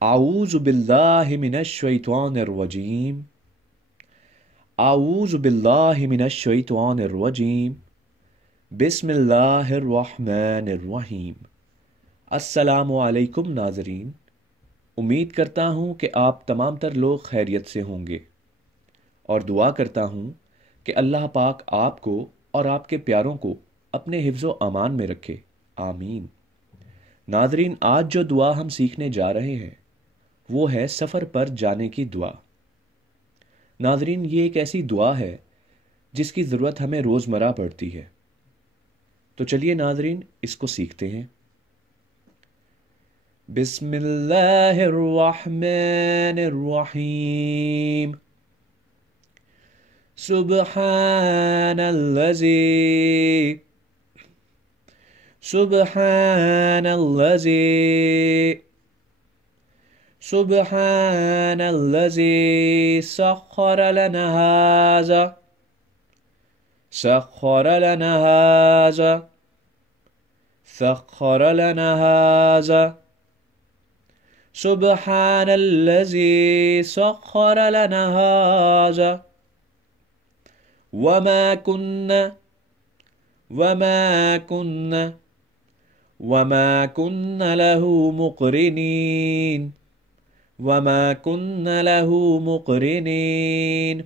आऊज़ु बिल्लाहि मिनश शैतानिर रजीम। आऊज़ु बिल्लाहि मिनश शैतानिर रजीम। बिस्मिल्लाहिर रहमानिर रहीम। अस्सलामु अलैकुम नाज़रीन। उम्मीद करता हूँ कि आप तमाम तर लोग खैरियत से होंगे और दुआ करता हूँ कि अल्लाह पाक आपको और आपके प्यारों को अपने हिफ्ज़ो अमान में रखे। आमीन। नाज़रीन, आज जो दुआ हम सीखने जा रहे हैं वो है सफ़र पर जाने की दुआ। नाज़रीन, ये एक ऐसी दुआ है जिसकी ज़रूरत हमें रोज़मर्रा पड़ती है। तो चलिए नाज़रीन, इसको सीखते हैं। बिस्मिल्लाहिर्रहमानिर्रहीम। सुब्हानल्लज़ी सुब्हानल्लज़ी सुब्हानल्लज़ी सख्खर लना हाज़ा सख्खर लना हाज़ा सख्खर लना हाज़ा। सुब्हानल्लज़ी सख्खर लना हाज़ा वमा कुन्ना वमा कुन्ना वमा कुन्ना लहू मुक़रिनीन वमा कुन्ना लहू मुक़रिनीन।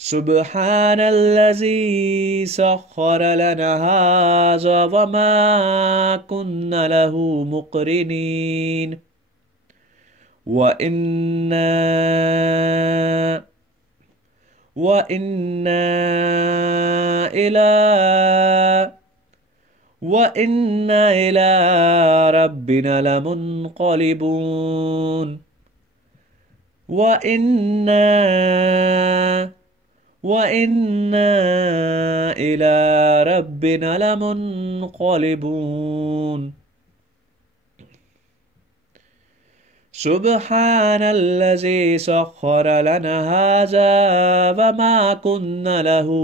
सुब्हानल्लज़ी सख्खर लना हाज़ा वमा कुन्ना लहू मुक़रिनीन व इन्ना इला रब्बिना लमुन्क़लिबून व इन्ना इला रब्बिना लमुन्क़लिबून। सुब्हानल्लज़ी सख्खर लना हाज़ा वमा कुन्ना लहू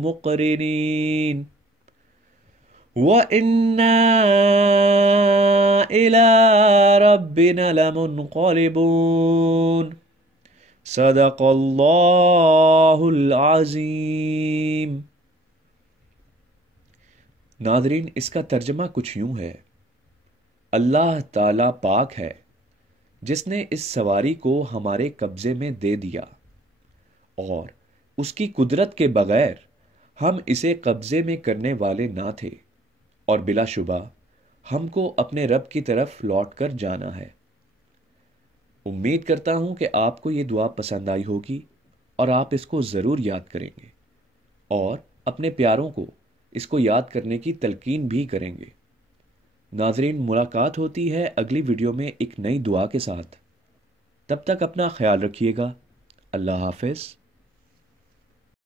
मुक़रिनीन व इन्ना इला रब्बिना लमुन्क़लिबून। सदक़ल्लाहुल अज़ीम। नाज़रीन, इसका तर्जमा कुछ यूँ है। अल्लाह ताला पाक है जिसने इस सवारी को हमारे कब्ज़े में दे दिया और उसकी कुदरत के बग़ैर हम इसे कब्ज़े में करने वाले ना थे, और बिलाशुबा हमको अपने रब की तरफ लौट कर जाना है। उम्मीद करता हूँ कि आपको ये दुआ पसंद आई होगी और आप इसको ज़रूर याद करेंगे और अपने प्यारों को इसको याद करने की तलकीन भी करेंगे। नाज़रीन, मुलाकात होती है अगली वीडियो में एक नई दुआ के साथ। तब तक अपना ख्याल रखिएगा। अल्लाह हाफ़िज़।